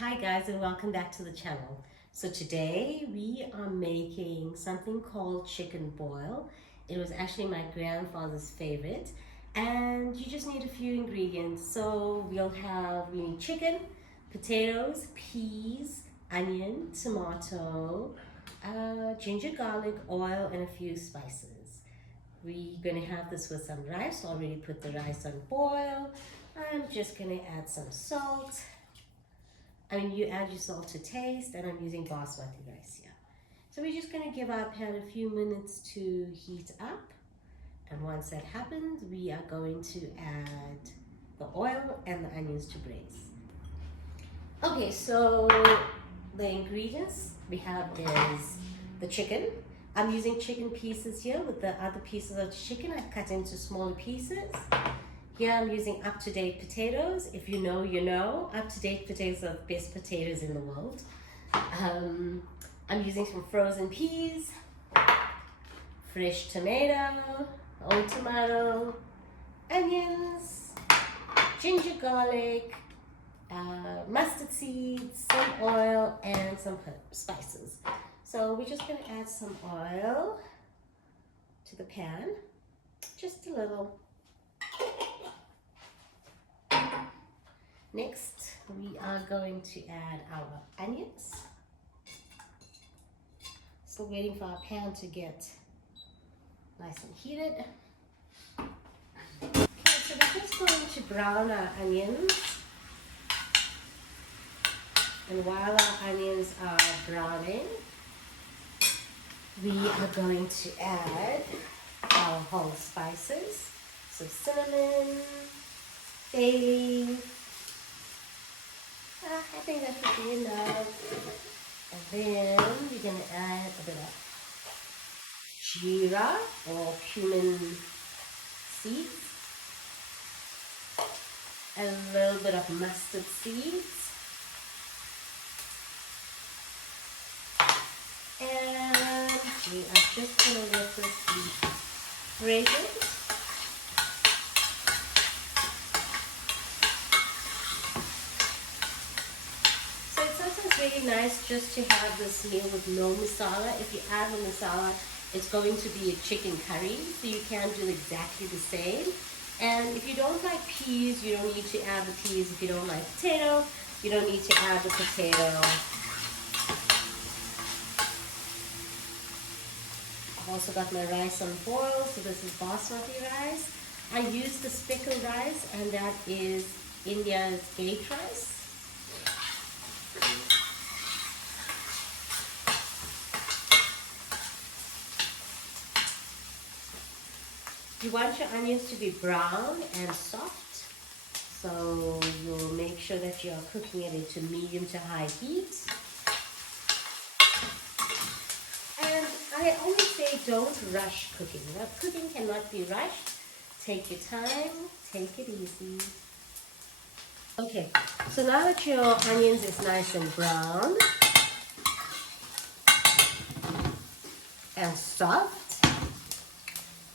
Hi guys, and welcome back to the channel. So today we are making something called chicken boil. It was actually my grandfather's favorite, and you just need a few ingredients. So we need chicken, potatoes, peas, onion, tomato, ginger, garlic, oil, and a few spices. We're gonna have this with some rice. Already put the rice on boil. I'm just gonna add some salt. You add your salt to taste, and I'm using basmati rice here. So we're just gonna give our pan a few minutes to heat up. And once that happens, we are going to add the oil and the onions to braise. Okay, so the ingredients we have is the chicken. I'm using chicken pieces here. With the other pieces of chicken, I've cut into smaller pieces. Here I'm using up-to-date potatoes. If you know, you know. Up-to-date potatoes are the best potatoes in the world. I'm using some frozen peas, fresh tomato, old tomato, onions, ginger, garlic, mustard seeds, some oil, and some spices. So we're just gonna add some oil to the pan, just a little. Next, we are going to add our onions. Still waiting for our pan to get nice and heated. Okay, so we're just going to brown our onions. And while our onions are browning, we are going to add our whole spices. So cinnamon, bay leaf, I think that should be enough. And then we're going to add a bit of jeera or cumin seeds, a little bit of mustard seeds, and we are just going to let this be fragrant. It's really nice just to have this meal with no masala. If you add the masala, it's going to be a chicken curry, so you can do exactly the same. And if you don't like peas, you don't need to add the peas. If you don't like potato, you don't need to add the potato. I've also got my rice on boil, so this is basmati rice. I use the speckled rice, and that is India's gate rice. You want your onions to be brown and soft, so you'll make sure that you're cooking it into medium to high heat. And I always say don't rush cooking. Cooking cannot be rushed. Take your time, take it easy. Okay, so now that your onions is nice and brown and soft,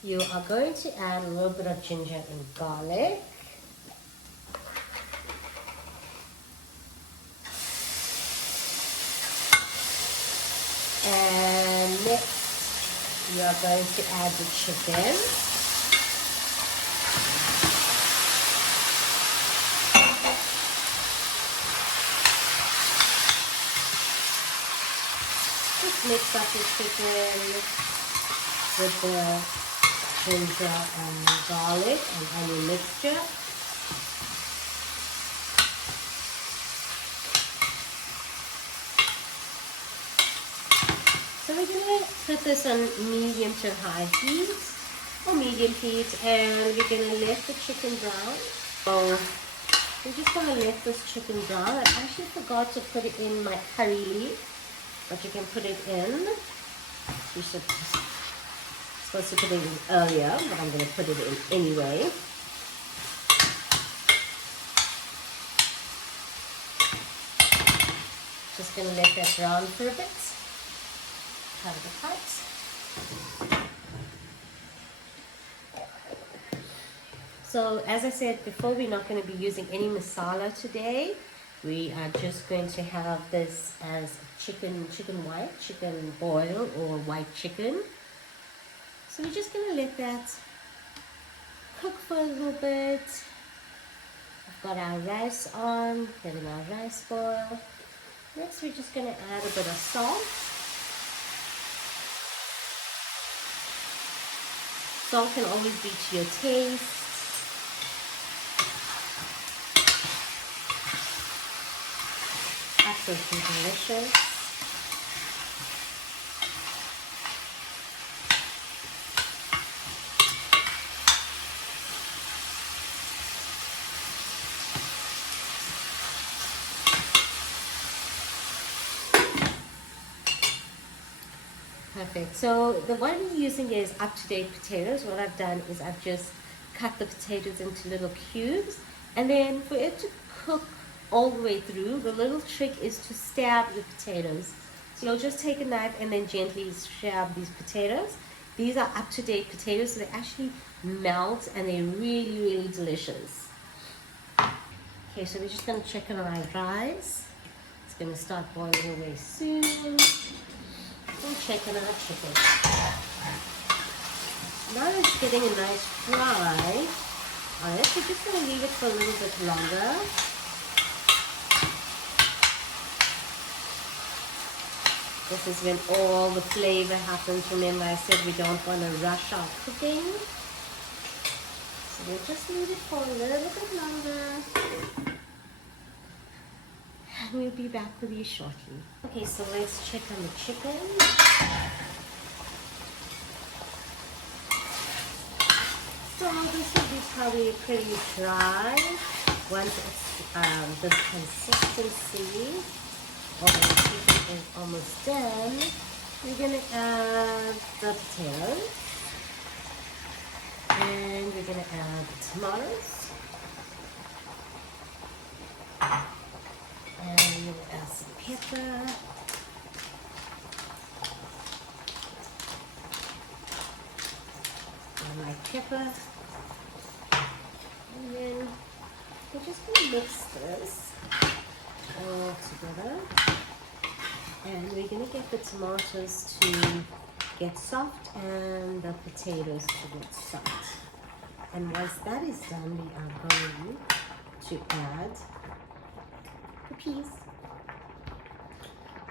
you are going to add a little bit of ginger and garlic. And next, you are going to add the chicken. Just mix up your chicken with the ginger and garlic and onion mixture. So we're going to put this on medium to high heat or medium heat, and we're going to let the chicken brown. So we're just going to let this chicken brown. I actually forgot to put it in my curry leaf, but you can put it in. You should supposed to put it in earlier, but I'm going to put it in anyway. Just going to let that brown for a bit. Cover the pot. So as I said before, we're not going to be using any masala today. We are just going to have this as chicken boil or white chicken. So we're just going to let that cook for a little bit. I've got our rice on, letting our rice boil. Next we're just going to add a bit of salt. Salt can always be to your taste. Absolutely delicious. Perfect. So the one we're using is up-to-date potatoes. What I've done is I've just cut the potatoes into little cubes, and then for it to cook all the way through, the little trick is to stab the potatoes. So you'll just take a knife and then gently stab these potatoes. These are up-to-date potatoes, so they actually melt and they're really, really delicious. Okay, so we're just going to check on our rice. It's going to start boiling away soon. And check on our chicken. Now it's getting a nice fry on it. We're just going to leave it for a little bit longer. This is when all the flavor happens. Remember, I said we don't want to rush our cooking. So we'll just leave it for a little bit longer. And we'll be back with you shortly. Okay, so let's check on the chicken. So this will be probably pretty dry. Once it's this consistency, or the chicken is almost done, we're gonna add the potatoes, and we're gonna add the tomatoes, and we'll add some pepper, and my pepper, and then we're just gonna mix this all together. And we're going to get the tomatoes to get soft and the potatoes to get soft. And once that is done, we are going to add the peas.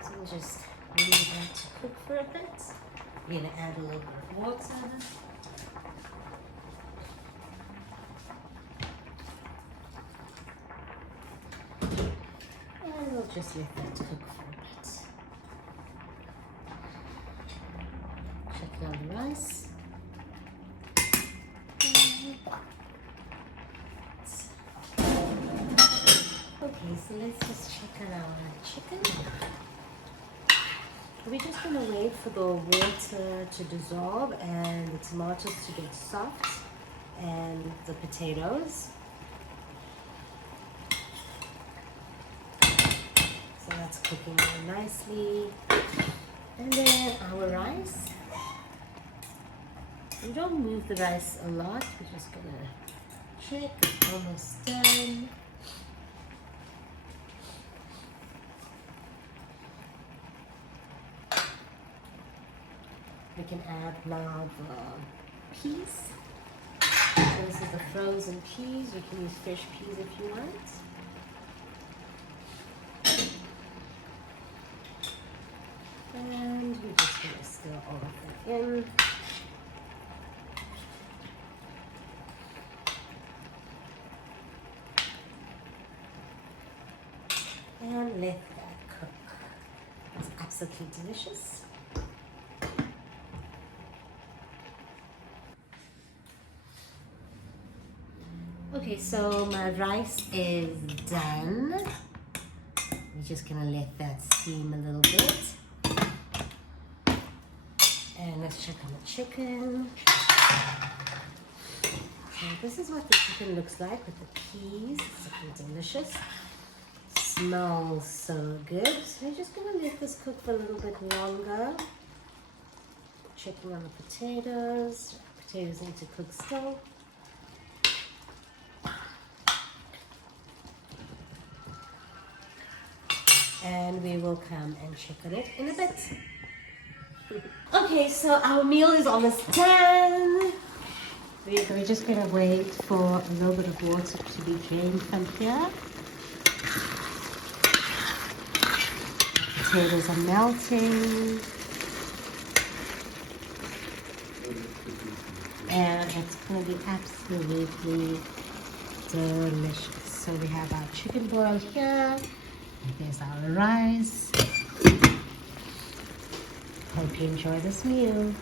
So we'll just leave that to cook for a bit. We're going to add a little bit of water. And we'll just let that cook for a bit. On the rice. Okay, so let's just check on our chicken. We're just going to wait for the water to dissolve and the tomatoes to get soft and the potatoes. So that's cooking very nicely. And then our rice. We don't move the rice a lot. We're just gonna check. It's almost done. We can add now the peas. So this is the frozen peas. You can use fresh peas if you want. And we're just gonna stir all of that in. And let that cook. It's absolutely delicious. Okay, so my rice is done. We're just gonna let that steam a little bit. And let's check on the chicken. So this is what the chicken looks like with the peas. It's looking delicious. Smells so good. So we're just gonna let this cook for a little bit longer. Checking on the potatoes. Potatoes need to cook still. and we will come and check on it in a bit. Okay, so our meal is almost done. We're just gonna wait for a little bit of water to be drained from here. Potatoes are melting. And it's gonna be absolutely delicious. So we have our chicken boil here. And there's our rice. Hope you enjoy this meal.